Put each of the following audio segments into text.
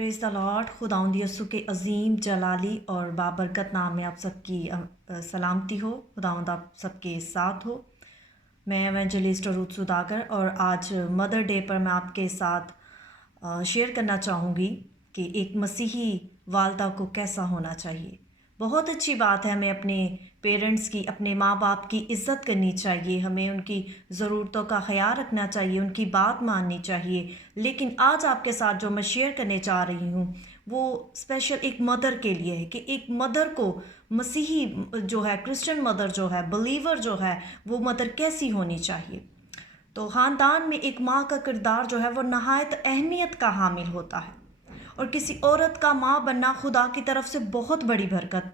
Praise the Lord. खुदावंद यीशु के अज़ीम जलाली और बाबरकत नाम में आप सबकी सलामती हो। खुदावंद आप सबके साथ हो। मैं एवेंजलिस्ट रूथ सुदागर और आज मदर डे पर मैं आपके साथ शेयर करना चाहूँगी कि एक मसीही वालदा को कैसा होना चाहिए। बहुत अच्छी बात है, हमें अपने पेरेंट्स की, अपने माँ बाप की इज़्ज़त करनी चाहिए, हमें उनकी ज़रूरतों का ख्याल रखना चाहिए, उनकी बात माननी चाहिए। लेकिन आज आपके साथ जो मैं शेयर करने जा रही हूँ वो स्पेशल एक मदर के लिए है कि एक मदर को, मसीही जो है, क्रिश्चियन मदर जो है, बिलीवर जो है, वो मदर कैसी होनी चाहिए। तो ख़ानदान में एक माँ का किरदार जो है वो नहायत अहमियत का हामिल होता है और किसी औरत का माँ बनना खुदा की तरफ से बहुत बड़ी बरकत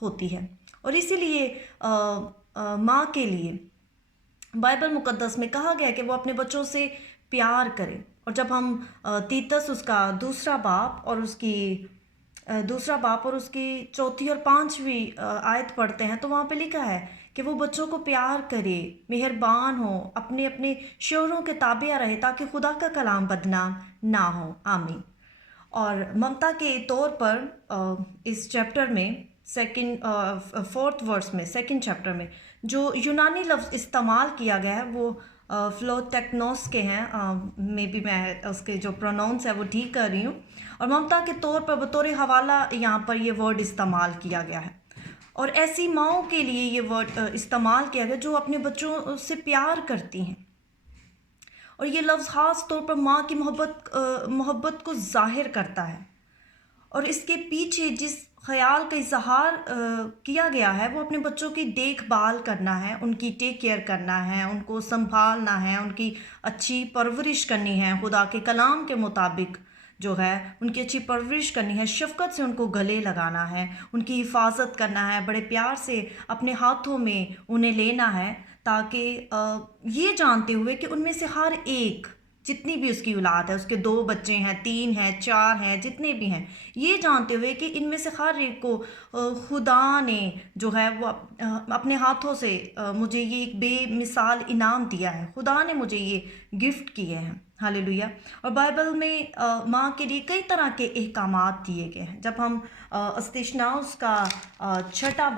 होती है। और इसीलिए माँ के लिए बाइबल मुकद्दस में कहा गया है कि वो अपने बच्चों से प्यार करे। और जब हम तीतस उसका दूसरा बाप और उसकी चौथी और पांचवी आयत पढ़ते हैं तो वहाँ पे लिखा है कि वो बच्चों को प्यार करे, मेहरबान हो, अपने अपने शोहरों के ताबिया रहे ताकि खुदा का कलाम बदनाम ना हो। आमीन। और ममता के तौर पर इस चैप्टर में फोर्थ वर्स में, सेकंड चैप्टर में जो यूनानी लफ्ज़ इस्तेमाल किया गया है वो फ्लोटेक्नोस के हैं। मे बी मैं उसके जो प्रोनाउंस है वो ठीक कर रही हूँ। और ममता के तौर पर बतौर हवाला यहाँ पर ये वर्ड इस्तेमाल किया गया है। और ऐसी माँओं के लिए ये वर्ड इस्तेमाल किया गया जो अपने बच्चों से प्यार करती हैं। और ये लफ्ज़ ख़ास तौर पर माँ की मोहब्बत को ज़ाहिर करता है। और इसके पीछे जिस ख्याल का इजहार किया गया है वो अपने बच्चों की देखभाल करना है, उनकी टेक केयर करना है, उनको संभालना है, उनकी अच्छी परवरिश करनी है, खुदा के कलाम के मुताबिक जो है उनकी अच्छी परवरिश करनी है, शफ़क़त से उनको गले लगाना है, उनकी हिफाजत करना है, बड़े प्यार से अपने हाथों में उन्हें लेना है ताकि ये जानते हुए कि उनमें से हर एक, जितनी भी उसकी औलाद है, उसके 2 बच्चे हैं, 3 हैं, 4 हैं, जितने भी हैं, ये जानते हुए कि इनमें से हर एक को खुदा ने जो है वो अपने हाथों से मुझे ये एक बेमिसाल इनाम दिया है, खुदा ने मुझे ये गिफ्ट किए हैं। हालेलुया। और बाइबल में माँ के लिए कई तरह के अहकामात दिए गए हैं। जब हम अस्तिशनाउस का छठा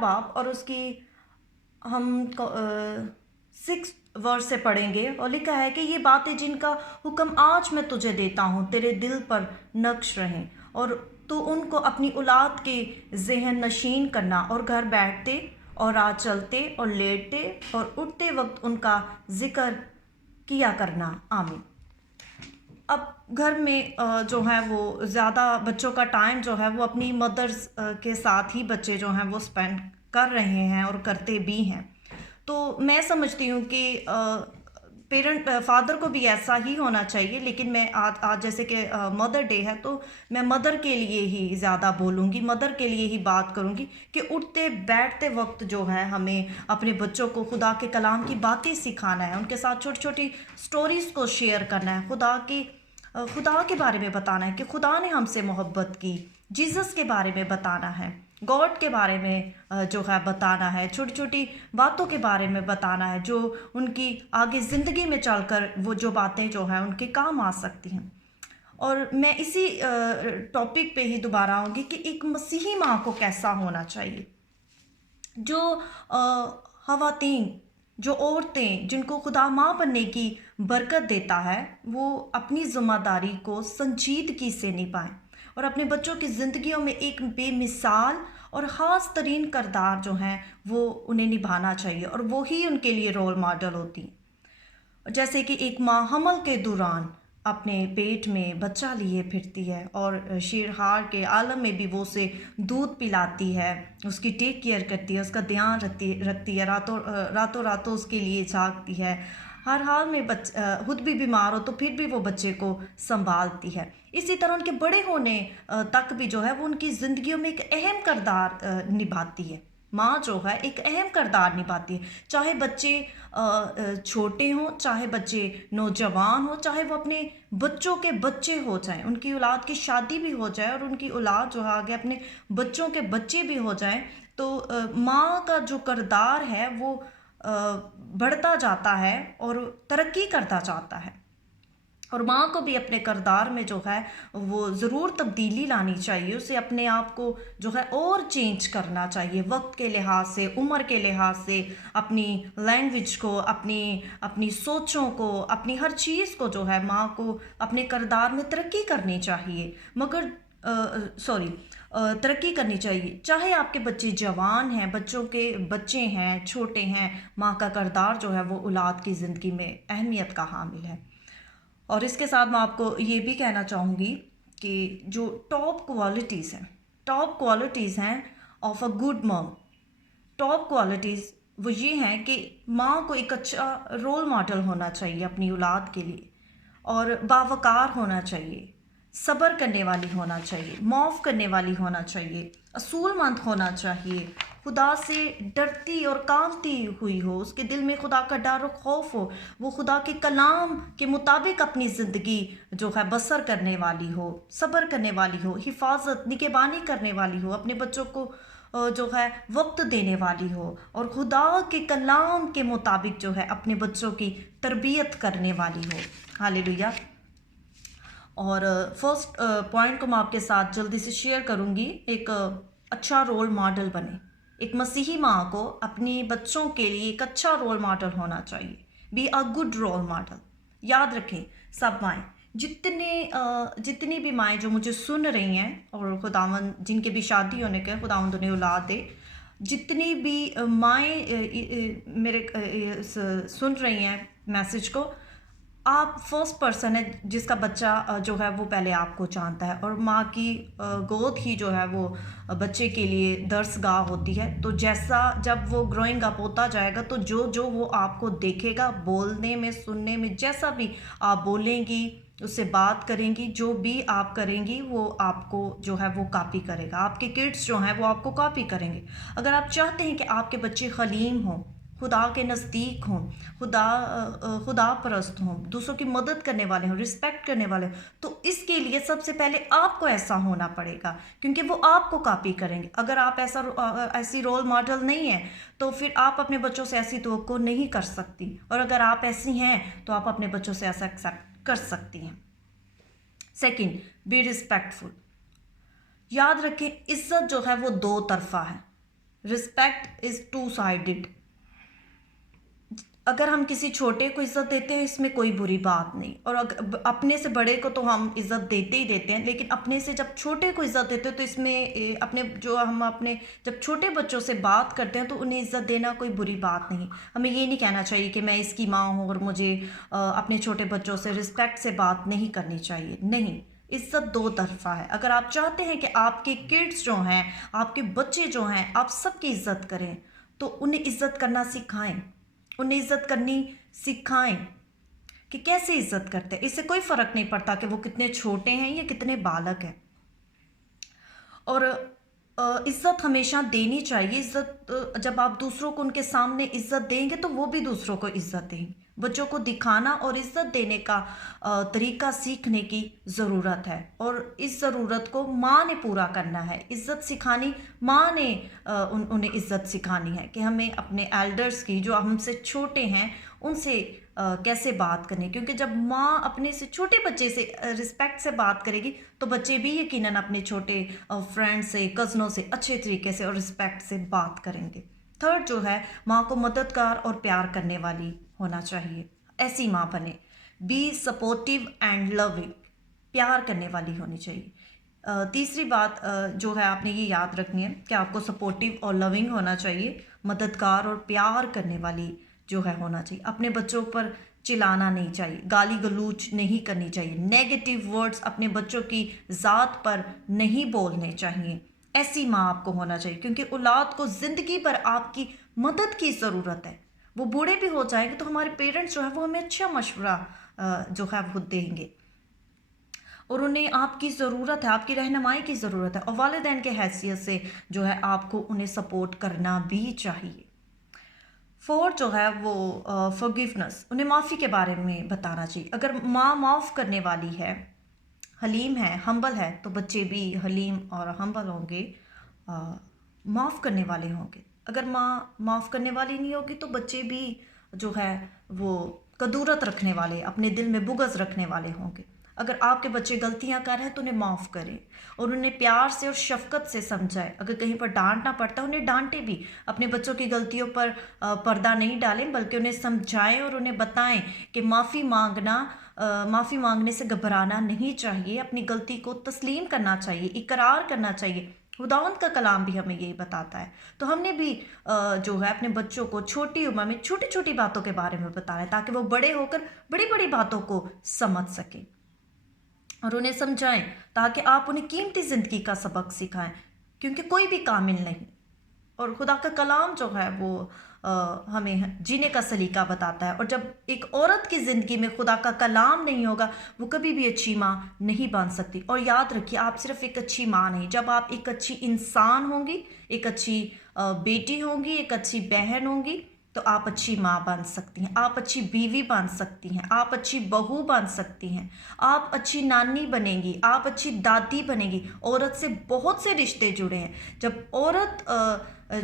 बाप और उसकी हम 6 वर्स से पढ़ेंगे और लिखा है कि ये बातें जिनका हुक्म आज मैं तुझे देता हूँ तेरे दिल पर नक्श रहें और तू उनको अपनी औलाद के ज़हन नशीन करना और घर बैठते और राह चलते और लेटते और उठते वक्त उनका जिक्र किया करना। आमीन। अब घर में जो है वो ज़्यादा बच्चों का टाइम जो है वो अपनी मदर्स के साथ ही बच्चे जो हैं वो स्पेंड कर रहे हैं और करते भी हैं। तो मैं समझती हूँ कि फादर को भी ऐसा ही होना चाहिए। लेकिन मैं आज जैसे कि मदर डे है तो मैं मदर के लिए ही ज़्यादा बोलूँगी, मदर के लिए ही बात करूँगी कि उठते बैठते वक्त जो है हमें अपने बच्चों को खुदा के कलाम की बातें सिखाना है, उनके साथ छोटी छोटी स्टोरीज़ को शेयर करना है, खुदा के बारे में बताना है कि खुदा ने हमसे मोहब्बत की, जीसस के बारे में बताना है, गॉड के बारे में जो है बताना है, छोटी छोटी बातों के बारे में बताना है जो उनकी आगे ज़िंदगी में चलकर वो जो बातें जो हैं उनके काम आ सकती हैं। और मैं इसी टॉपिक पे ही दोबारा आऊँगी कि एक मसीही माँ को कैसा होना चाहिए। जो ख़वातीन, जो औरतें जिनको खुदा माँ बनने की बरकत देता है वो अपनी ज़िम्मेदारी को संजीदगी से निभाएं और अपने बच्चों की ज़िंदगियों में एक बेमिसाल और ख़ास तरीन किरदार जो हैं वो उन्हें निभाना चाहिए और वो ही उनके लिए रोल मॉडल होती हैं। जैसे कि एक माँ हमल के दौरान अपने पेट में बच्चा लिए फिरती है और शीरहार के आलम में भी वो उसे दूध पिलाती है, उसकी टेक केयर करती है, उसका ध्यान रखती है, रातों उसके लिए जागती है, हर हाल में खुद भी बीमार हो तो फिर भी वो बच्चे को संभालती है। इसी तरह उनके बड़े होने तक भी जो है वो उनकी ज़िंदगियों में एक अहम किरदार निभाती है। माँ जो है एक अहम किरदार निभाती है, चाहे बच्चे छोटे हों, चाहे बच्चे नौजवान हों, चाहे वो अपने बच्चों के बच्चे हो जाएं, उनकी औलाद की शादी भी हो जाए और उनकी औलाद जो है आगे अपने बच्चों के बच्चे भी हो जाएं तो माँ का जो किरदार है वो बढ़ता जाता है और तरक्की करता जाता है। اور ماں کو بھی اپنے کردار میں جو ہے وہ ضرور تبدیلی لانی چاہیے، اسے اپنے آپ کو جو ہے اور چینج کرنا چاہیے، وقت کے لحاظ سے، عمر کے لحاظ سے، اپنی لینگویج کو، اپنی سوچوں کو، اپنی ہر چیز کو جو ہے ماں کو اپنے کردار میں ترقی کرنی چاہیے، مگر ترقی کرنی چاہیے، چاہے آپ کے بچے جوان ہیں، بچوں کے بچے ہیں، چھوٹے ہیں، ماں کا کردار جو ہے وہ اولاد کی زندگی میں اہمیت کا حامل ہے۔ اور اس کے ساتھ میں آپ کو یہ بھی کہنا چاہوں گی کہ جو ٹاپ کوالٹیز ہیں آف اے گڈ مام، ٹاپ کوالٹیز وہ یہ ہیں کہ ماں کو ایک اچھا رول ماڈل ہونا چاہیے اپنی اولاد کے لیے، اور باوقار ہونا چاہیے، صبر کرنے والی ہونا چاہیے، معاف کرنے والی ہونا چاہیے، اصول مند ہونا چاہیے، خدا سے ڈرتی اور کانپتی ہوئی ہو، اس کے دل میں خدا کا ڈر و خوف ہو، وہ خدا کے کلام کے مطابق اپنی زندگی جو ہے بسر کرنے والی ہو، صبر کرنے والی ہو، حفاظت نگہبانی کرنے والی ہو، اپنے بچوں کو جو ہے وقت دینے والی ہو، اور خدا کے کلام کے مطابق جو ہے اپنے بچوں کی تربیت کرنے والی ہو۔ ہاللیلویہ۔ اور فرسٹ پوائنٹ کو میں آپ کے ساتھ جلدی سے شیئر کروں گی، ایک اچھا رول ماڈل بنے۔ ایک مسیحی ماں کو اپنی بچوں کے لیے ایک اچھا رول ماڈل ہونا چاہیے، be a good role model. یاد رکھیں سب مائیں، جتنی بھی مائیں جو مجھے سن رہی ہیں، اور خداوند جن کے بھی شادی ہونے کے خداوند انہیں اولاد دے، جتنی بھی مائیں میرے سن رہی ہیں میسج کو، آپ فرسٹ پرسن ہے جس کا بچہ جو ہے وہ پہلے آپ کو جانتا ہے، اور ماں کی گود ہی جو ہے وہ بچے کے لیے درس گاہ ہوتی ہے۔ تو جیسا جب وہ گروئنگ اپ ہوتا جائے گا، تو جو وہ آپ کو دیکھے گا، بولنے میں، سننے میں، جیسا بھی آپ بولیں گی، اس سے بات کریں گی، جو بھی آپ کریں گی، وہ آپ کو جو ہے وہ کاپی کرے گا۔ آپ کے کڈس جو ہیں وہ آپ کو کاپی کریں گے۔ اگر آپ چاہتے ہیں کہ آپ کے بچے حلیم ہوں، خدا کے نزدیک ہوں، خدا پرست ہوں، دوسروں کی مدد کرنے والے ہوں، رسپیکٹ کرنے والے ہوں، تو اس کے لیے سب سے پہلے آپ کو ایسا ہونا پڑے گا، کیونکہ وہ آپ کو کاپی کریں گے۔ اگر آپ ایسی رول ماڈل نہیں ہیں، تو پھر آپ اپنے بچوں سے ایسی توقع نہیں کر سکتی، اور اگر آپ ایسی ہیں تو آپ اپنے بچوں سے ایسا ایکسیپٹ کر سکتی ہیں۔ Second, be respectful. یاد رکھیں، عزت جو ہے وہ دو طرفہ ہے، رسپیکٹ از ٹو سائیڈڈ۔ اگر ہم کسی چھوٹے کو عزت دیتے ہیں، اس میں کوئی بری بات نہیں، اور اپنے سے بڑے کو تو ہم عزت دیتے ہی دیتے ہیں، لیکن اپنے سے جب چھوٹے کو عزت دیتے ہیں تو اس میں اپنے جب چھوٹے بچوں سے بات کرتے ہیں تو انہیں عزت دینا کوئی بری بات نہیں۔ ہمیں یہ نہیں کہنا چاہیے کہ میں اس کی ماں ہوں اور مجھے اپنے چھوٹے بچوں سے رسپیکٹ سے بات نہیں کرنی چاہیے، نہیں۔ عزت دو طرفہ ہے۔ اگر آپ چاہتے ہیں کہ آپ کے کڈس جو ہیں، آپ کے بچے جو ہیں، آپ سب کی عزت کریں، تو انہیں عزت کرنا سکھائیں، انہیں عزت کرنی سکھائیں کہ کیسے عزت کرتے ہیں۔ اس سے کوئی فرق نہیں پڑتا کہ وہ کتنے چھوٹے ہیں یا کتنے بالغ ہیں۔ اور عزت ہمیشہ دینی چاہیے۔ عزت جب آپ دوسروں کو ان کے سامنے عزت دیں گے تو وہ بھی دوسروں کو عزت دیں گے۔ بچوں کو دکھانا اور عزت دینے کا طریقہ سیکھنے کی ضرورت ہے، اور اس ضرورت کو ماں نے پورا کرنا ہے۔ عزت سکھانی ماں نے انہیں عزت سکھانی ہے کہ ہمیں اپنے ایلڈرز کی، جو ہم سے چھوٹے ہیں، ان سے کیسے بات کرنی، کیونکہ جب ماں اپنے سے چھوٹے بچے سے رسپیکٹ سے بات کرے گی تو بچے بھی یقیناً اپنے چھوٹے فرینڈ سے، کزنوں سے اچھے طریقے سے اور رسپیکٹ سے بات کریں گے۔ تھرڈ جو ہے، ماں کو مددگار اور پیار کرنے والی ہونا چاہیے، ایسی ماں بنے۔ بی سپورٹیو اینڈ لونگ، پیار کرنے والی ہونی چاہیے۔ تیسری بات جو ہے آپ نے یہ یاد رکھنی ہے کہ آپ کو سپورٹیو اور لونگ ہونا چاہیے، مددگار اور پیار کرنے والی جو ہے ہونا چاہیے۔ اپنے بچوں پر چلانا نہیں چاہیے، گالی گلوچ نہیں کرنی چاہیے، نیگیٹو ورڈز اپنے بچوں کی ذات پر نہیں بولنے چاہیے۔ ایسی ماں آپ کو ہونا چاہیے، کیونکہ اولاد کو زندگی پر آپ کی مدد کی ضرورت ہے۔ وہ بوڑھے بھی ہو جائیں گے تو ہمارے پیرنٹس جو ہے وہ ہمیں اچھا مشورہ جو ہے وہ دیں گے، اور انہیں آپ کی ضرورت ہے، آپ کی رہنمائی کی ضرورت ہے، اور والدین کے حیثیت سے جو ہے آپ کو انہیں سپورٹ کرنا بھی چاہیے۔ فورتھ جو ہے وہ فورگیونیس، انہیں معافی کے بارے میں بتانا چاہیے۔ اگر ماں معاف کرنے والی ہے، حلیم ہے، ہمبل ہے، تو بچے بھی حلیم اور ہمبل ہوں گے، معاف کرنے والے ہوں گے۔ اگر ماں معاف کرنے والی نہیں ہوگی تو بچے بھی جو ہے وہ कदूरत रखने वाले, अपने दिल में बुग़्ज़ रखने वाले होंगे। अगर आपके बच्चे गलतियां कर रहे हैं तो उन्हें माफ़ करें और उन्हें प्यार से और शफ़क़त से समझाएं। अगर कहीं पर डांटना पड़ता है उन्हें डांटें भी। अपने बच्चों की गलतियों पर पर्दा नहीं डालें, बल्कि उन्हें समझाएं और उन्हें बताएं कि माफ़ी मांगने से घबराना नहीं चाहिए, अपनी गलती को तस्लीम करना चाहिए, इकरार करना चाहिए। खुदावंद का कलाम भी हमें यही बताता है। तो हमने भी जो है अपने बच्चों को छोटी उम्र में छोटी छोटी बातों के बारे में बताना है, ताकि वो बड़े होकर बड़ी बड़ी बातों को समझ सकें और उन्हें समझाएं, ताकि आप उन्हें कीमती ज़िंदगी का सबक सिखाएं, क्योंकि कोई भी कामिल नहीं। और खुदा का कलाम जो है वो हमें जीने का सलीका बताता है। और जब एक औरत की ज़िंदगी में खुदा का कलाम नहीं होगा, वो कभी भी अच्छी माँ नहीं बन सकती। और याद रखिए, आप सिर्फ एक अच्छी माँ नहीं, जब आप एक अच्छी इंसान होंगी, एक अच्छी बेटी होंगी, एक अच्छी बहन होंगी, तो आप अच्छी माँ बन सकती हैं, आप अच्छी बीवी बन सकती हैं, आप अच्छी बहू बन सकती हैं, आप अच्छी नानी बनेंगी, आप अच्छी दादी बनेंगी। औरत से बहुत से रिश्ते जुड़े हैं। जब औरत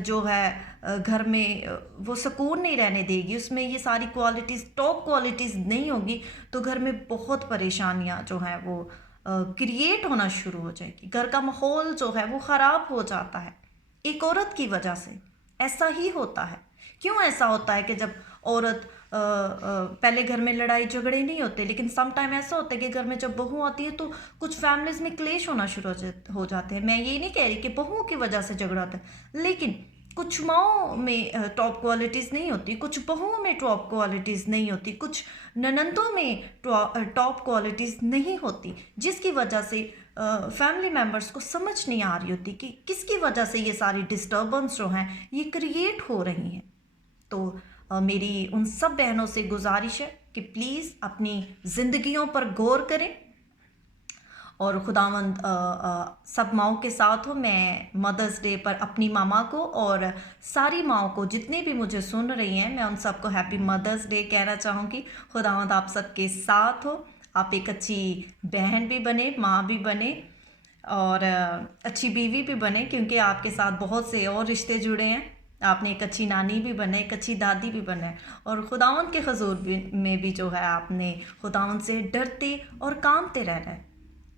जो है घर में वो सुकून नहीं रहने देगी, उसमें ये सारी क्वालिटीज़, टॉप क्वालिटीज़ नहीं होगी, तो घर में बहुत परेशानियां जो हैं वो क्रिएट होना शुरू हो जाएगी। घर का माहौल जो है वो ख़राब हो जाता है एक औरत की वजह से। ऐसा ही होता है। क्यों ऐसा होता है कि जब औरत पहले घर में लड़ाई झगड़े नहीं होते, लेकिन सम टाइम ऐसा होता है कि घर में जब बहू आती है तो कुछ फैमिलीज में क्लेश होना शुरू हो जाते हैं। मैं ये नहीं कह रही कि बहुओं की वजह से झगड़ा होता है, लेकिन कुछ माओं में टॉप क्वालिटीज़ नहीं होती, कुछ बहुओं में टॉप क्वालिटीज़ नहीं होती, कुछ ननंदों में टॉप क्वालिटीज़ नहीं होती, जिसकी वजह से फैमिली मेम्बर्स को समझ नहीं आ रही होती कि किसकी वजह से ये सारी डिस्टर्बेंस जो हैं ये क्रिएट हो रही हैं। तो मेरी उन सब बहनों से गुजारिश है कि प्लीज़ अपनी ज़िंदगियों पर गौर करें और खुदावंद सब माओं के साथ हो। मैं मदर्स डे पर अपनी मामा को और सारी माओं को, जितनी भी मुझे सुन रही हैं, मैं उन सबको हैप्पी मदर्स डे कहना चाहूँगी। खुदावंद आप सबके साथ हो, आप एक अच्छी बहन भी बने, माँ भी बने और अच्छी बीवी भी बने, क्योंकि आपके साथ बहुत से और रिश्ते जुड़े हैं। आपने एक अच्छी नानी भी बने, एक अच्छी दादी भी बने, और खुदावंद के हुजूर में भी जो है आपने खुदावंद से डरते और कांपते रहना है।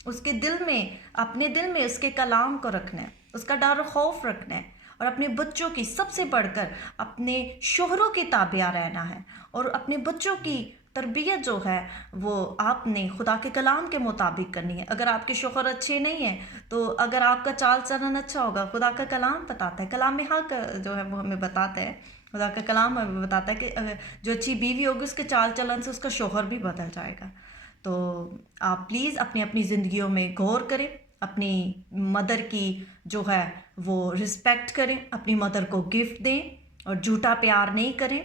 उसके दिल में, अपने दिल में उसके कलाम को रखना है, उसका डर और खौफ रखना है, और अपने बच्चों की, सबसे बढ़कर अपने शोहरों के ताबिया रहना है, और अपने बच्चों की तरबियत जो है वो आपने खुदा के कलाम के मुताबिक करनी है। अगर आपके शोहर अच्छे नहीं हैं, तो अगर आपका चाल चलन अच्छा होगा, खुदा का कलाम बताता है, कलाम में हक जो है वो हमें बताता है, खुदा का कलाम हमें बताता है कि जो अच्छी बीवी होगी उसके चाल चलन से उसका शोहर भी बदल जाएगा। तो आप प्लीज़ अपनी अपनी ज़िंदगियों में गौर करें, अपनी मदर की जो है वो रिस्पेक्ट करें, अपनी मदर को गिफ्ट दें और झूठा प्यार नहीं करें।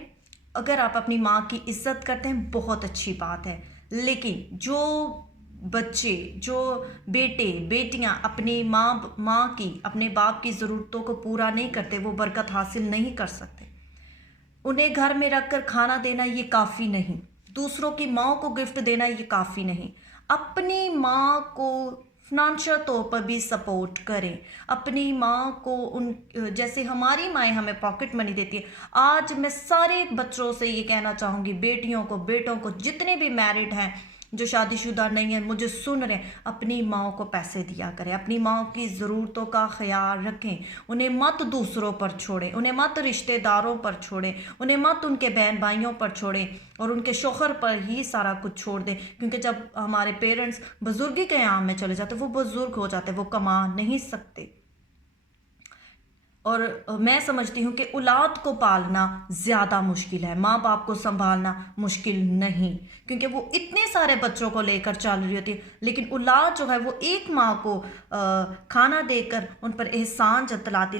अगर आप अपनी माँ की इज़्ज़त करते हैं बहुत अच्छी बात है, लेकिन जो बच्चे, जो बेटे बेटियाँ अपनी माँ की, अपने बाप की ज़रूरतों को पूरा नहीं करते, वो बरकत हासिल नहीं कर सकते। उन्हें घर में रख कर खाना देना ये काफ़ी नहीं, दूसरों की माँ को गिफ्ट देना ये काफ़ी नहीं, अपनी माँ को फिनंशियल तौर पर भी सपोर्ट करें। अपनी माँ को उन, जैसे हमारी माएँ हमें पॉकेट मनी देती है, आज मैं सारे बच्चों से ये कहना चाहूँगी, बेटियों को, बेटों को, जितने भी मैरिड हैं, जो शादीशुदा नहीं है, मुझे सुन रहे हैं, अपनी माँ को पैसे दिया करें, अपनी माँ की ज़रूरतों का ख्याल रखें, उन्हें मत दूसरों पर छोड़ें, उन्हें मत रिश्तेदारों पर छोड़ें, उन्हें मत उनके बहन भाइयों पर छोड़ें और उनके शौहर पर ही सारा कुछ छोड़ दें। क्योंकि जब हमारे पेरेंट्स बुजुर्गी के आयाम में चले जाते, वो बुजुर्ग हो जाते, वो कमा नहीं सकते। और मैं समझती हूँ कि औलाद को पालना ज़्यादा मुश्किल है, माँ बाप को संभालना मुश्किल नहीं, क्योंकि वो इतने सारे बच्चों को लेकर चल रही होती है। लेकिन औलाद जो है वो एक माँ को खाना देकर उन पर एहसान जतलाती,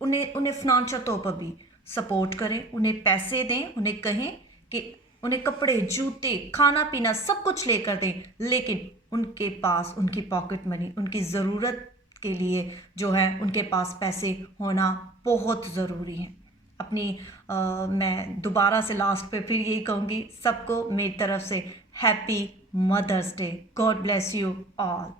उन्हें फिनंशियल तौर पर भी सपोर्ट करें, उन्हें पैसे दें, उन्हें कहें कि उन्हें कपड़े, जूते, खाना पीना सब कुछ लेकर दें, लेकिन उनके पास उनकी पॉकेट मनी, उनकी ज़रूरत के लिए जो है उनके पास पैसे होना बहुत ज़रूरी है। मैं दोबारा से लास्ट पे फिर यही कहूँगी, सबको मेरी तरफ से happy mother's day. God bless you all.